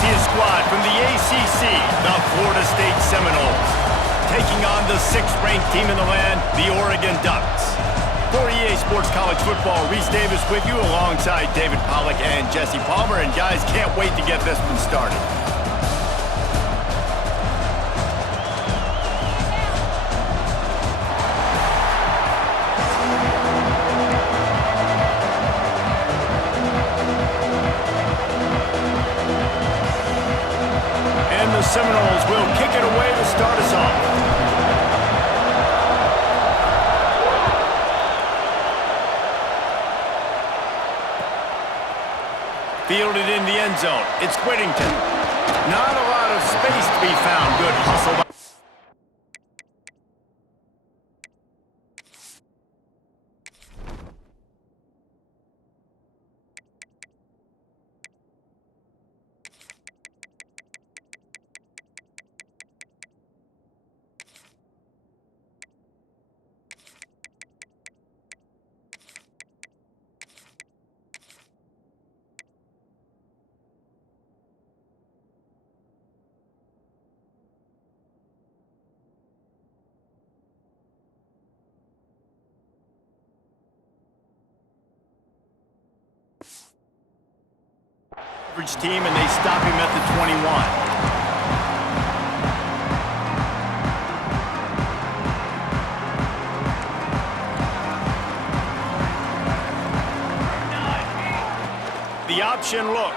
see a squad from the ACC, the Florida State Seminoles, taking on the 6th-ranked team in the land, the Oregon Ducks. For EA Sports College Football, Reese Davis with you alongside David Pollack and Jesse Palmer. And guys, can't wait to get this one started. And the Seminoles will kick it away to start us off. Fielded in the end zone. It's Whittington. Not a lot of space to be found. Good hustle by average team, and they stop him at the 21. The option look.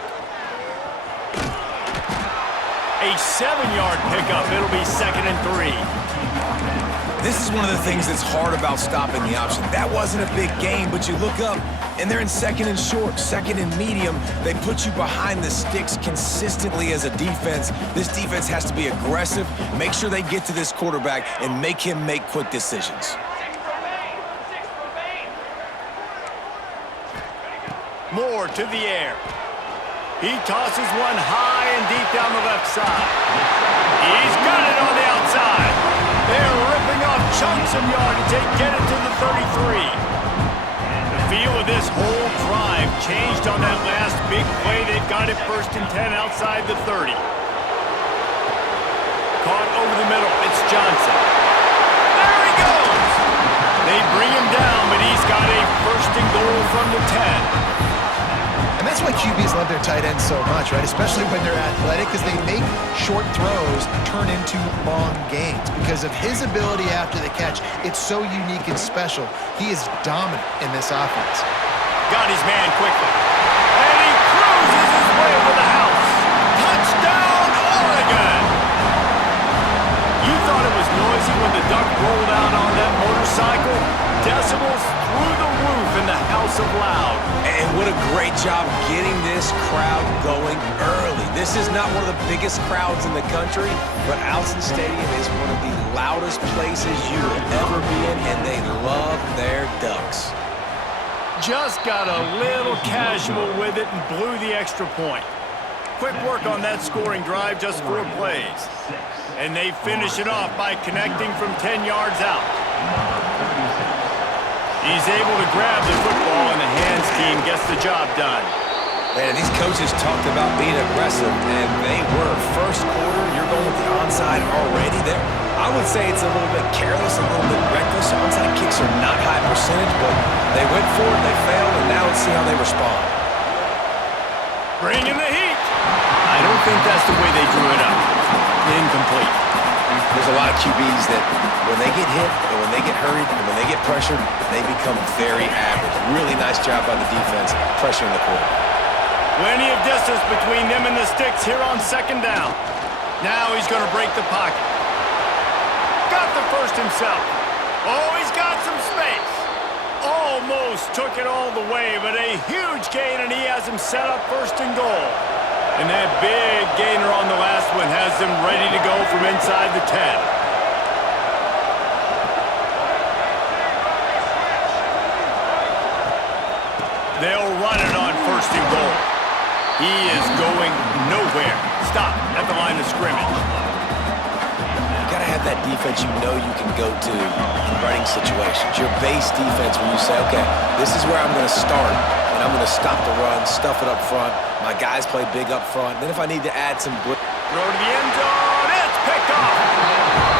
A 7-yard pickup. It'll be 2nd and 3. This is one of the things that's hard about stopping the option. That wasn't a big gain, but you look up, and they're in 2nd and short, 2nd and medium. They put you behind the sticks consistently as a defense. This defense has to be aggressive, make sure they get to this quarterback, and make him make quick decisions. Moore to the air. He tosses one high and deep down the left side. He's got it on the outside. They're ripping off chunks of yardage. They get it to the 33. The feel of this whole drive changed on that last big play. They've got it 1st and 10 outside the 30. Caught over the middle. It's Johnson. There he goes. They bring him down, but he's got a 1st and goal from the 10. And that's why QBs love their tight ends so much, right? Especially when they're athletic, because they make short throws turn into long gains. Because of his ability after the catch, it's so unique and special. He is dominant in this offense. Got his man quickly. And he cruises his way to the house. Touchdown, Oregon! You thought it was noisy when the Duck rolled out on that motorcycle? Decibels through the roof in the House of Loud. And what a great job getting this crowd going early. This is not one of the biggest crowds in the country, but Allison Stadium is one of the loudest places you will ever be in, and they love their Ducks. Just got a little casual with it and blew the extra point. Quick work on that scoring drive, just 4 plays. And they finish it off by connecting from 10 yards out. He's able to grab the football, and the hands team gets the job done. Man, these coaches talked about being aggressive, and they were. First quarter, you're going with the onside already there. I would say it's a little bit careless, a little bit reckless. Onside kicks are not high percentage, but they went for it, they failed, and now let's see how they respond. Bringing the heat. I don't think that's the way they drew it up. Incomplete. There's a lot of QBs that when they get hit and when they get hurried and when they get pressured, they become very average. Really nice job by the defense pressuring the quarterback. Plenty of distance between them and the sticks here on 2nd down. Now he's going to break the pocket. Got the first himself. Oh, he's got some space. Almost took it all the way, but a huge gain, and he has him set up 1st and goal. And that big gainer on the last one has them ready to go from inside the 10. They'll run it on 1st and goal. He is going nowhere. Stop at the line of scrimmage. You got to have that defense you know you can go to in running situations. Your base defense when you say, okay, this is where I'm going to start, and I'm going to stop the run, stuff it up front. My guys play big up front. Then if I need to add some blitz. Throw to the end zone. It's picked off.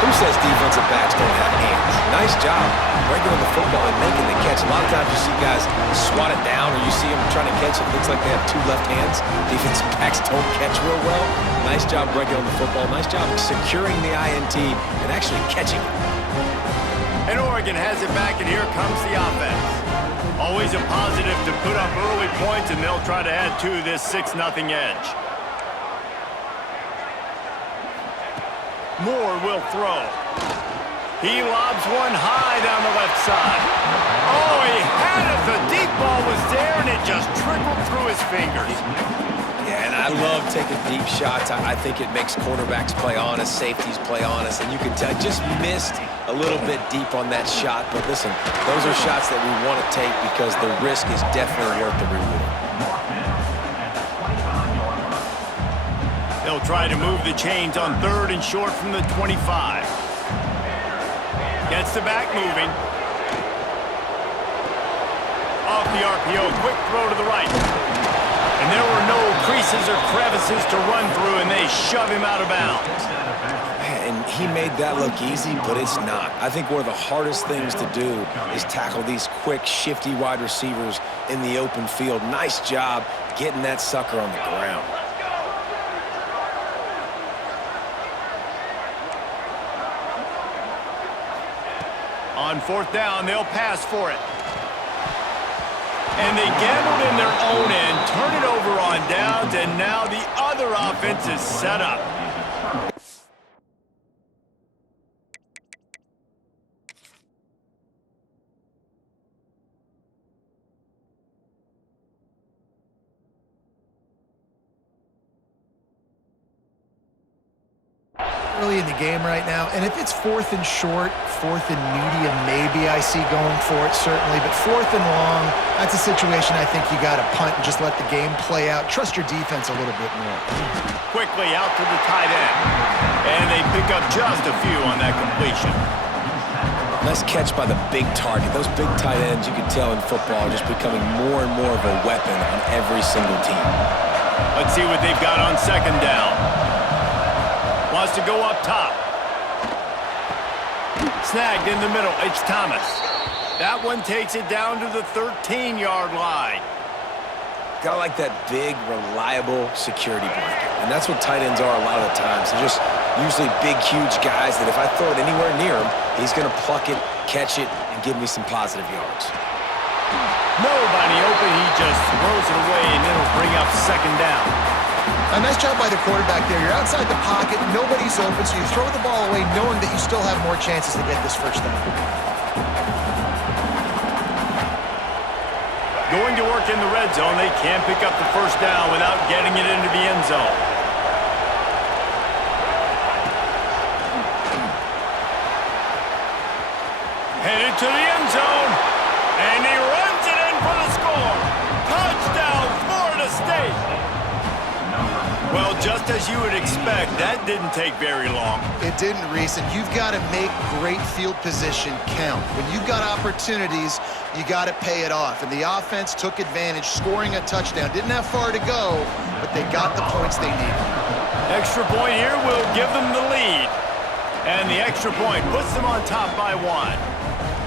Who says defensive backs don't have hands? Nice job breaking the football and making the catch. A lot of times you see guys swat it down or you see them trying to catch it. Looks like they have two left hands. Defensive backs don't catch real well. Nice job breaking on the football. Nice job securing the INT and actually catching it. And Oregon has it back, and here comes the offense. Always a positive to put up early points, and they'll try to add to this 6-0 edge. Moore will throw. He lobs one high down the left side. Oh, he had it. The deep ball was there, and it just trickled through his fingers. Yeah, and I love taking deep shots. I think it makes quarterbacks play honest, safeties play honest, and you can tell I just missed a little bit deep on that shot. But listen, those are shots that we want to take because the risk is definitely worth the reward. They'll try to move the chains on 3rd and short from the 25. Gets the back moving. Off the RPO, quick throw to the right. And there were no creases or crevices to run through, and they shove him out of bounds. And he made that look easy, but it's not. I think one of the hardest things to do is tackle these quick, shifty wide receivers in the open field. Nice job getting that sucker on the ground. On 4th down, they'll pass for it. And they gambled in their own end, turn it over on downs, and now the other offense is set up. Early in the game right now, and if it's 4th and short, 4th and medium, maybe I see going for it, certainly, but 4th and long, that's a situation I think you got to punt and just let the game play out. Trust your defense a little bit more. Quickly out to the tight end, and they pick up just a few on that completion. Nice catch by the big target. Those big tight ends, you can tell in football, are just becoming more and more of a weapon on every single team. Let's see what they've got on 2nd down. Wants to go up top. Snagged in the middle. It's Thomas. That one takes it down to the 13-yard line. Gotta like that big, reliable security blanket. And that's what tight ends are a lot of the times. They're just usually big, huge guys that if I throw it anywhere near him, he's going to pluck it, catch it, and give me some positive yards. Nobody open. He just throws it away, and it'll bring up 2nd down. A nice job by the quarterback there. You're outside the pocket, nobody's open, so you throw the ball away knowing that you still have more chances to get this 1st down. Going to work in the red zone, they can't pick up the 1st down without getting it into the end zone. Headed to the end zone, and he runs it in for the score. Touchdown, Florida State. Well, just as you would expect, that didn't take very long. It didn't, Reese, and you've got to make great field position count. When you've got opportunities, you got to pay it off. And the offense took advantage, scoring a touchdown. Didn't have far to go, but they got the points they needed. Extra point here will give them the lead. And the extra point puts them on top by 1.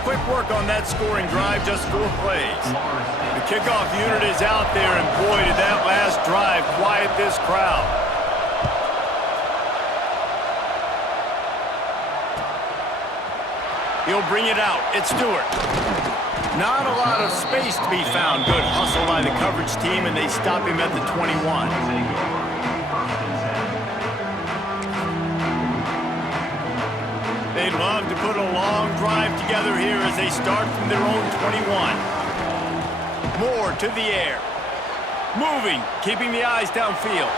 Quick work on that scoring drive, just 4 plays. The kickoff unit is out there, and boy, did that last drive quiet this crowd. He'll bring it out. It's Stewart. Not a lot of space to be found. Good hustle by the coverage team, and they stop him at the 21. They'd love to put a long drive together here as they start from their own 21. Moore to the air. Moving, keeping the eyes downfield.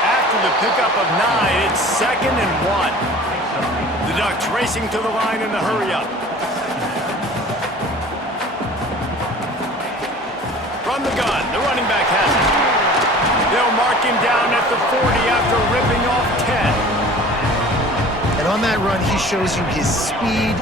After the pickup of 9, it's 2nd and 1. The Ducks racing to the line in the hurry-up. From the gun, the running back has it. They'll mark him down at the 40 after ripping off 10. And on that run, he shows you his speed.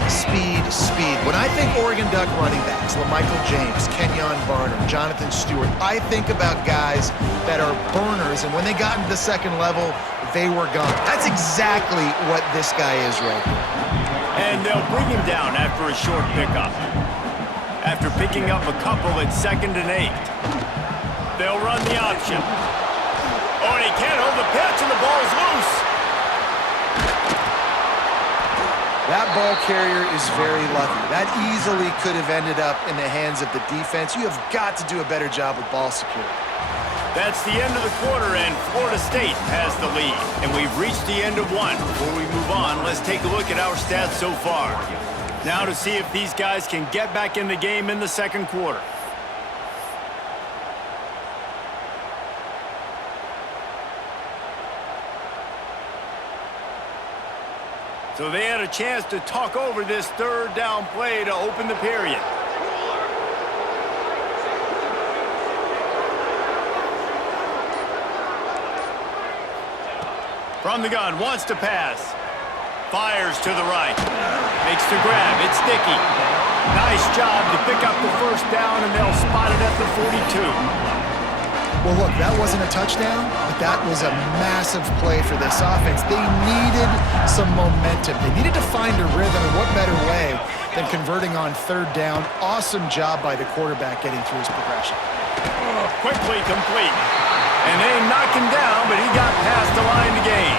When I think Oregon Duck running backs, LaMichael James, Kenyon Barner, Jonathan Stewart, I think about guys that are burners, and when they got into the second level, they were gone. That's exactly what this guy is right here. And they'll bring him down after a short pickup. After picking up a couple at 2nd and 8. They'll run the option. Oh, and he can't hold the pitch, and the ball's loose. That ball carrier is very lucky. That easily could have ended up in the hands of the defense. You have got to do a better job with ball security. That's the end of the quarter, and Florida State has the lead. And we've reached the end of one. Before we move on, let's take a look at our stats so far. Now to see if these guys can get back in the game in the second quarter. So they had a chance to talk over this third down play to open the period. From the gun, wants to pass. Fires to the right. Makes the grab. It's Dickey. Nice job to pick up the first down, and they'll spot it at the 42. Well, look, that wasn't a touchdown, but that was a massive play for this offense. They needed some momentum. They needed to find a rhythm, and what better way than converting on third down. Awesome job by the quarterback getting through his progression. Quickly complete. And they knocked him down, but he got past the line to gain.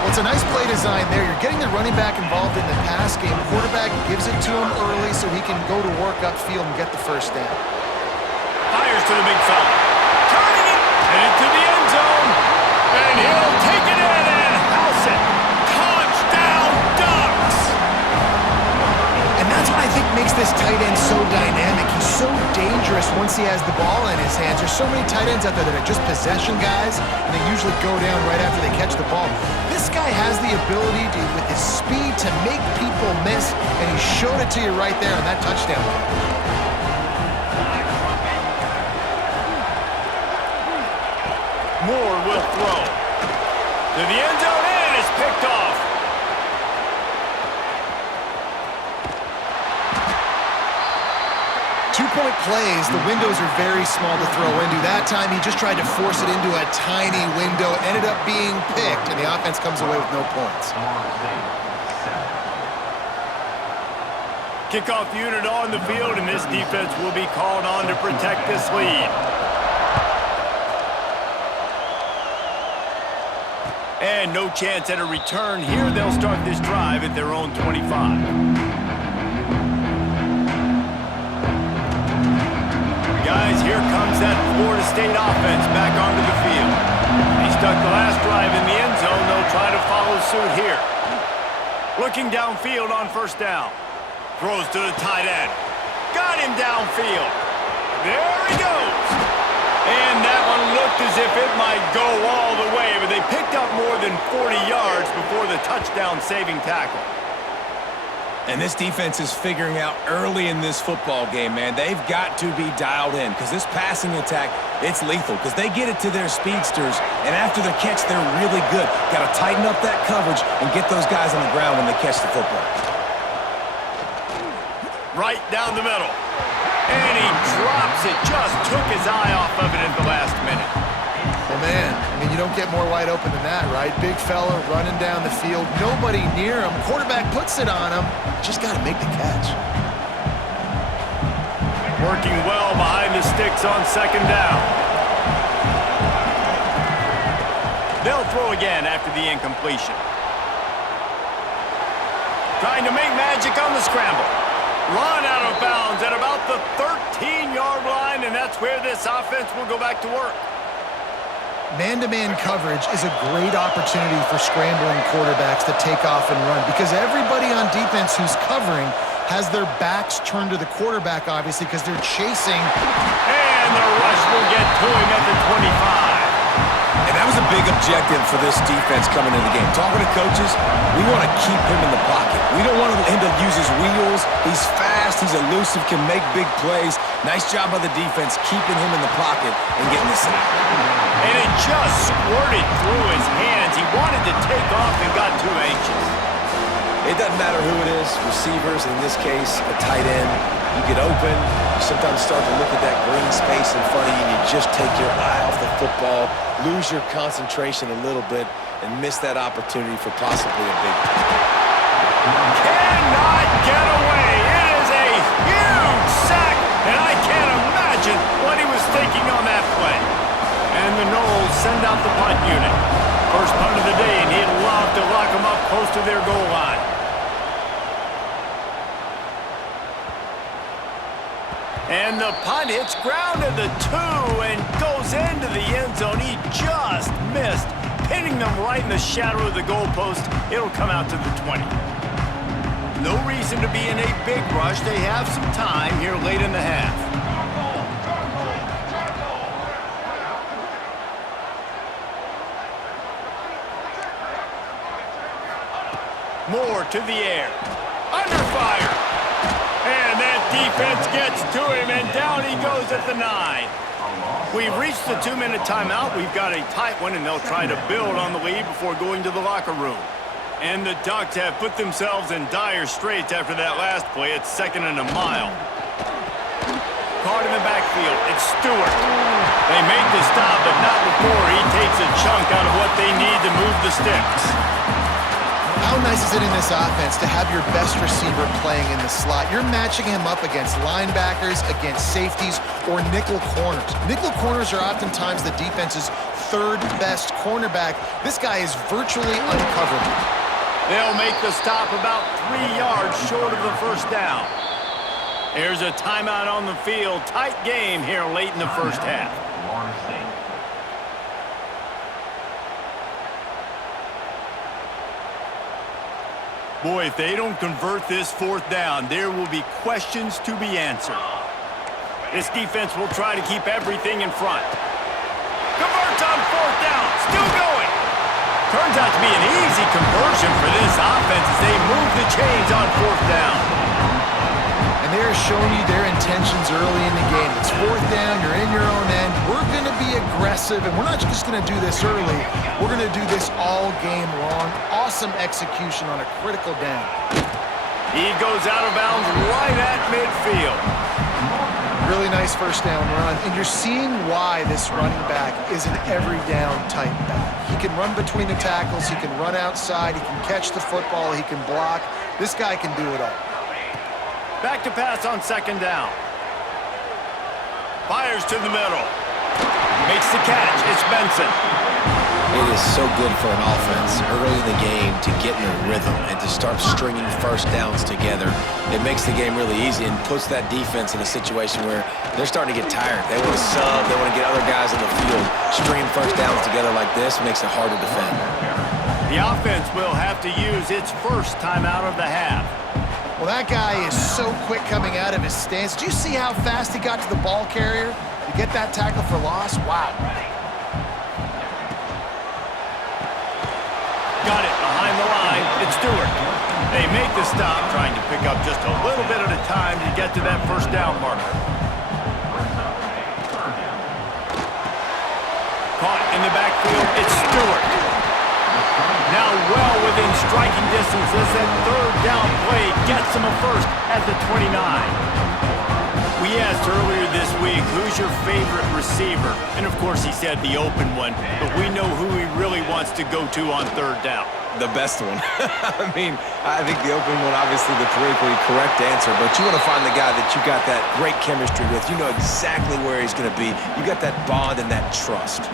Well, it's a nice play design there. You're getting the running back involved in the pass game. Quarterback gives it to him early so he can go to work upfield and get the first down. Fires to the big fella. Turning it. Headed to the end zone. And he'll take it in and house it. Touchdown, Ducks! And that's what I think makes this tight end so dynamic. He's so dangerous once he has the ball in his hands. There's so many tight ends out there that are just possession guys, and they usually go down right after they catch the ball. This guy has the ability to, with his speed, to make people miss, and he showed it to you right there on that touchdown catch. Moore will throw. To the end zone, and it's picked off. Two-point plays, the windows are very small to throw into. That time, he just tried to force it into a tiny window, ended up being picked, and the offense comes away with no points. Kickoff unit on the field, and this defense will be called on to protect this lead. And no chance at a return here. They'll start this drive at their own 25. Guys, here comes that Florida State offense back onto the field. He stuck the last drive in the end zone. They'll try to follow suit here. Looking downfield on first down. Throws to the tight end. Got him downfield. There he goes. And that one looked as if it might go all the way, but they picked up more than 40 yards before the touchdown-saving tackle. And this defense is figuring out early in this football game, man. They've got to be dialed in because this passing attack, it's lethal because they get it to their speedsters, and after the catch, they're really good. Got to tighten up that coverage and get those guys on the ground when they catch the football. Right down the middle. And he drops it. Just took his eye off of it at the last minute. Well, man, I mean, you don't get more wide open than that, right? Big fella running down the field. Nobody near him. Quarterback puts it on him. Just got to make the catch. Working well behind the sticks on second down. They'll throw again after the incompletion. Trying to make magic on the scramble. Run out of bounds at about the 13-yard line, and that's where this offense will go back to work. Man-to-man coverage is a great opportunity for scrambling quarterbacks to take off and run because everybody on defense who's covering has their backs turned to the quarterback, obviously, because they're chasing. And the rush will get to him at the 25. And that was a big objective for this defense coming into the game. Talking to coaches, we want to keep him in the pocket. We don't want to him to use his wheels. He's fast, he's elusive, can make big plays. Nice job by the defense keeping him in the pocket and getting the sack. And it just squirted through his hands. He wanted to take off and got too anxious. It doesn't matter who it is, receivers, in this case, a tight end. You get open, you sometimes start to look at that green space in front of you, and you just take your eye off the football, lose your concentration a little bit, and miss that opportunity for possibly a big play. Cannot get away. It is a huge sack, and I can't imagine what he was thinking on that play. And the Noles send out the punt unit. First punt of the day, and he'd love to lock them up close to their goal line. And the punt hits ground at the 2 and goes into the end zone. He just missed, hitting them right in the shadow of the goalpost. It'll come out to the 20. No reason to be in a big rush. They have some time here late in the half. Moore to the air. Under fire. And that defense gets to him, and down he goes at the 9. We've reached the 2-minute timeout. We've got a tight one, and they'll try to build on the lead before going to the locker room. And the Ducks have put themselves in dire straits after that last play. It's 2nd and a mile. Caught in the backfield. It's Stewart. They make the stop, but not before he takes a chunk out of what they need to move the sticks. How nice is it in this offense to have your best receiver playing in the slot? You're matching him up against linebackers, against safeties, or nickel corners. Nickel corners are oftentimes the defense's third best cornerback. This guy is virtually uncoverable. They'll make the stop about 3 yards short of the first down. There's a timeout on the field. Tight game here late in the first half. Boy, if they don't convert this 4th down, there will be questions to be answered. This defense will try to keep everything in front. Converts on 4th down. Still going. Turns out to be an easy conversion for this offense as they move the chains on 4th down. And they're showing you their intentions early in the game. It's 4th down, you're in your own end. We're going to be aggressive, and we're not just going to do this early. We're going to do this all game long. Awesome execution on a critical down. He goes out of bounds right at midfield. Really nice first down run, and you're seeing why this running back is an every down type back. He can run between the tackles, he can run outside, he can catch the football, he can block. This guy can do it all. Back to pass on 2nd down. Fires to the middle. Makes the catch. It's Benson. It is so good for an offense early in the game to get in a rhythm and to start stringing first downs together. It makes the game really easy and puts that defense in a situation where they're starting to get tired. They want to sub. They want to get other guys on the field. Stringing first downs together like this makes it hard to defend. The offense will have to use its first timeout of the half. Well, that guy is so quick coming out of his stance. Do you see how fast he got to the ball carrier? To get that tackle for loss? Wow. Got it behind the line. It's Stewart. They make the stop, trying to pick up just a little bit at a time to get to that first down marker. Caught in the backfield. It's Stewart. Now well within striking distance as that 3rd down play gets him a first at the 29. We asked earlier this week, who's your favorite receiver? And of course he said the open one, but we know who he really wants to go to on 3rd down. The best one. I mean, I think the open one, obviously the politically correct answer, but you want to find the guy that you got that great chemistry with. You know exactly where he's going to be. You got that bond and that trust.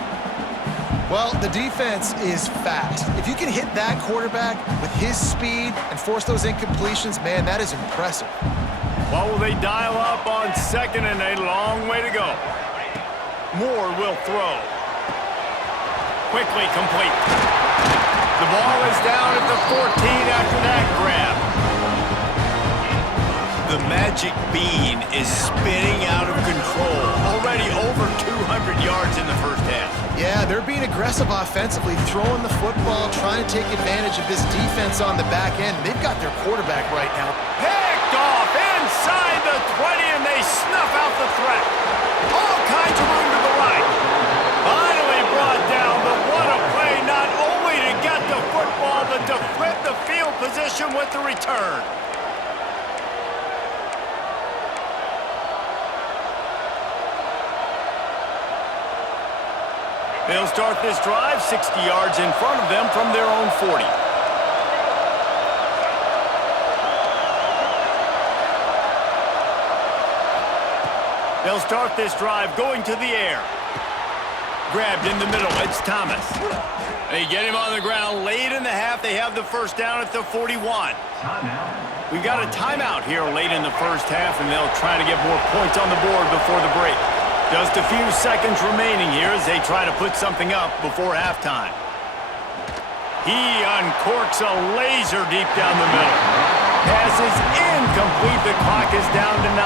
Well, the defense is fast. If you can hit that quarterback with his speed and force those incompletions, man, that is impressive. What will they dial up on 2nd and a long way to go? Moore will throw. Quickly complete. The ball is down at the 14 after that grab. The magic bean is spinning out of control. Already over 200 yards in the first half. Yeah, they're being aggressive offensively, throwing the football, trying to take advantage of this defense on the back end. They've got their quarterback right now. Picked off inside the 20, and they snuff out the threat. All kinds of room to the right. Finally brought down, but what a play, not only to get the football, but to flip the field position with the return. They'll start this drive 60 yards in front of them from their own 40. They'll start this drive going to the air. Grabbed in the middle, it's Thomas. They get him on the ground late in the half. They have the first down at the 41. We've got a timeout here late in the first half, and they'll try to get more points on the board before the break. Just a few seconds remaining here as they try to put something up before halftime. He uncorks a laser deep down the middle. Pass is incomplete. The clock is down to 9.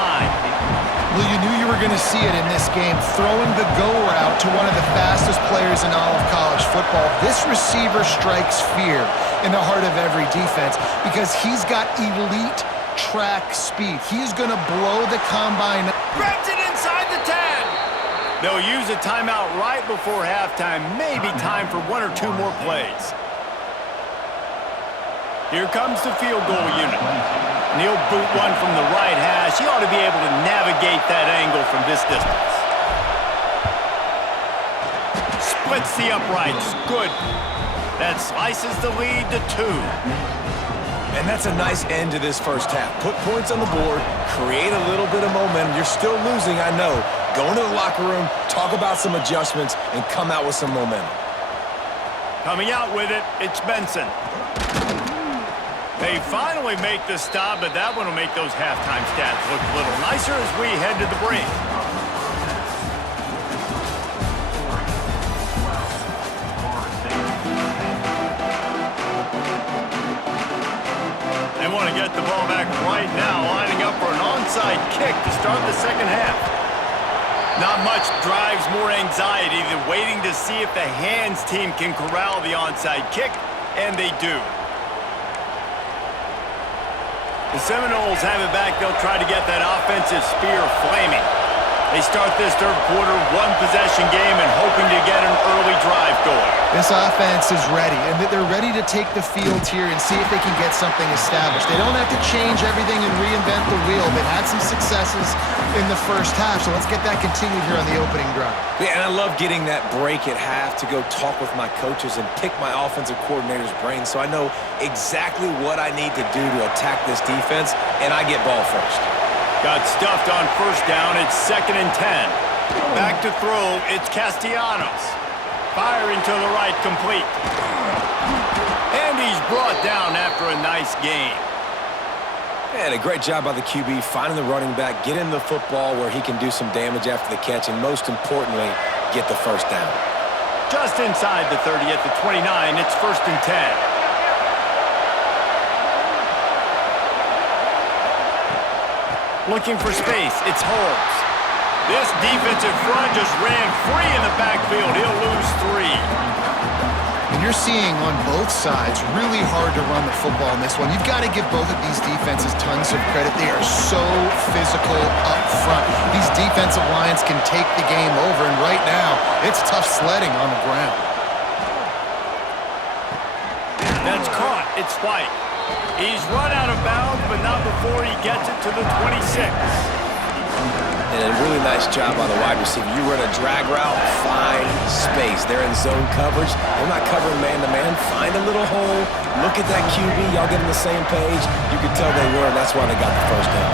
Well, you knew you were going to see it in this game, throwing the go route to one of the fastest players in all of college football. This receiver strikes fear in the heart of every defense because he's got elite track speed. He's going to blow the combine. Grabs it inside the 10. They'll use a timeout right before halftime. Maybe time for one or two more plays. Here comes the field goal unit. And he'll boot one from the right hash. He ought to be able to navigate that angle from this distance. Splits the uprights. Good. That slices the lead to 2. And that's a nice end to this first half. Put points on the board, create a little bit of momentum. You're still losing, I know. Go into the locker room, talk about some adjustments, and come out with some momentum. Coming out with it, it's Benson. They finally make the stop, but that one will make those halftime stats look a little nicer as we head to the break. They want to get the ball back right now, lining up for an onside kick to start the second half. Not much drives more anxiety than waiting to see if the hands team can corral the onside kick, and they do. The Seminoles have it back. They'll try to get that offensive spear flaming. They start this third quarter, one-possession game, and hoping to get an early drive going. This offense is ready, and they're ready to take the field here and see if they can get something established. They don't have to change everything and reinvent the wheel. They've had some successes in the first half, so let's get that continued here on the opening drive. Yeah, and I love getting that break at half to go talk with my coaches and pick my offensive coordinator's brain so I know exactly what I need to do to attack this defense, and I get ball first. Got stuffed on first down. It's 2nd and 10. Back to throw. It's Castellanos. Firing to the right, complete. And he's brought down after a nice gain. And a great job by the QB finding the running back, getting the football where he can do some damage after the catch, and most importantly, get the first down. Just inside the 30 at the 29. It's 1st and 10. Looking for space, it's Holmes. This defensive front just ran free in the backfield. He'll lose 3. And you're seeing on both sides really hard to run the football in this one. You've got to give both of these defenses tons of credit. They are so physical up front. These defensive lines can take the game over, and right now, it's tough sledding on the ground. That's caught. It's White. He's run out of bounds, but not before he gets it to the 26. And a really nice job by the wide receiver. You run a drag route, find space. They're in zone coverage. They're not covering man-to-man. Find a little hole. Look at that QB. Y'all get on the same page. You can tell they were, and that's why they got the first down.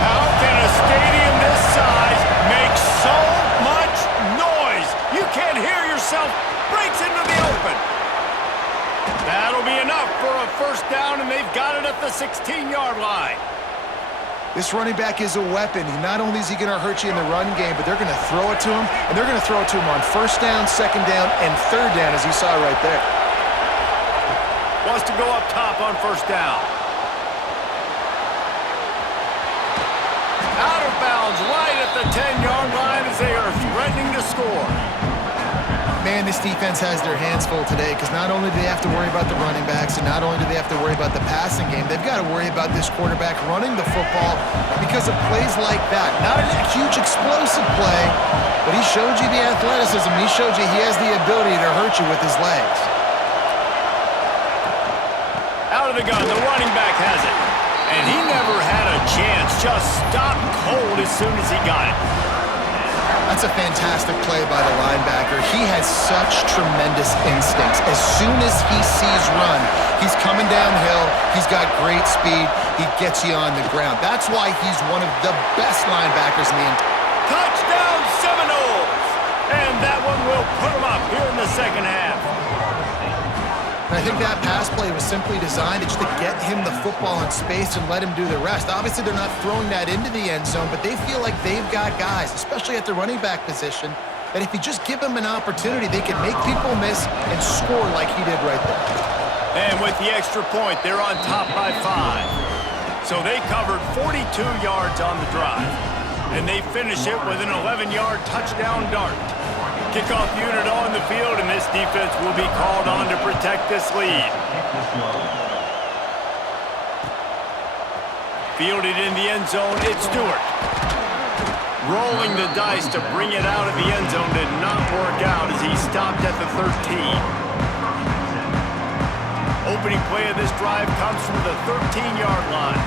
How can a stadium this size make so much noise? You can't hear yourself. Breaks into the open. That'll be enough for a first down, and they've got it at the 16-yard line. This running back is a weapon. Not only is he going to hurt you in the run game, but they're going to throw it to him, and they're going to throw it to him on first down, second down, and third down, as you saw right there. Wants to go up top on first down. 10-yard line as they are threatening to score. Man, this defense has their hands full today because not only do they have to worry about the running backs and not only do they have to worry about the passing game, they've got to worry about this quarterback running the football because of plays like that. Not a huge explosive play, but he showed you the athleticism. He showed you he has the ability to hurt you with his legs. Out of the gun, the running back has it. And he never had a chance, just stopped cold as soon as he got it. That's a fantastic play by the linebacker. He has such tremendous instincts. As soon as he sees run, he's coming downhill. He's got great speed. He gets you on the ground. That's why he's one of the best linebackers in the entire. Touchdown Seminoles! And that one will put them up here in the second half. And I think that pass play was simply designed just to get him the football in space and let him do the rest. Obviously, they're not throwing that into the end zone, but they feel like they've got guys, especially at the running back position, that if you just give them an opportunity, they can make people miss and score like he did right there. And with the extra point, they're on top by 5. So they covered 42 yards on the drive. And they finish it with an 11-yard touchdown dart. Kickoff unit on the field, and this defense will be called on to protect this lead. Fielded in the end zone, it's Stewart. Rolling the dice to bring it out of the end zone did not work out as he stopped at the 13. Opening play of this drive comes from the 13-yard line.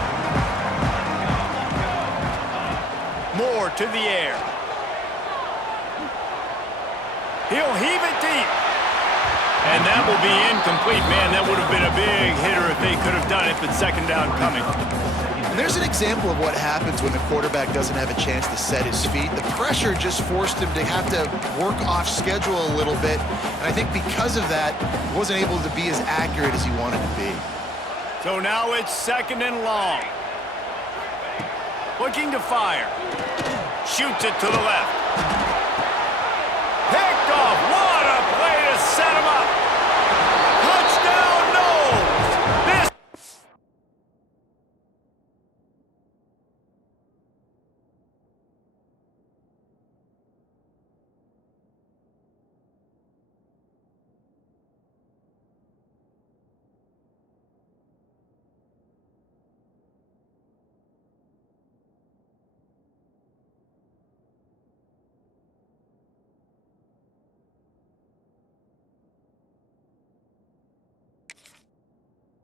Moore to the air. He'll heave it deep. And that will be incomplete. Man, that would have been a big hitter if they could have done it, but second down coming. And there's an example of what happens when the quarterback doesn't have a chance to set his feet. The pressure just forced him to have to work off schedule a little bit. And I think because of that, he wasn't able to be as accurate as he wanted to be. So now it's second and long. Looking to fire. Shoots it to the left. Picked off. What a play to set him up.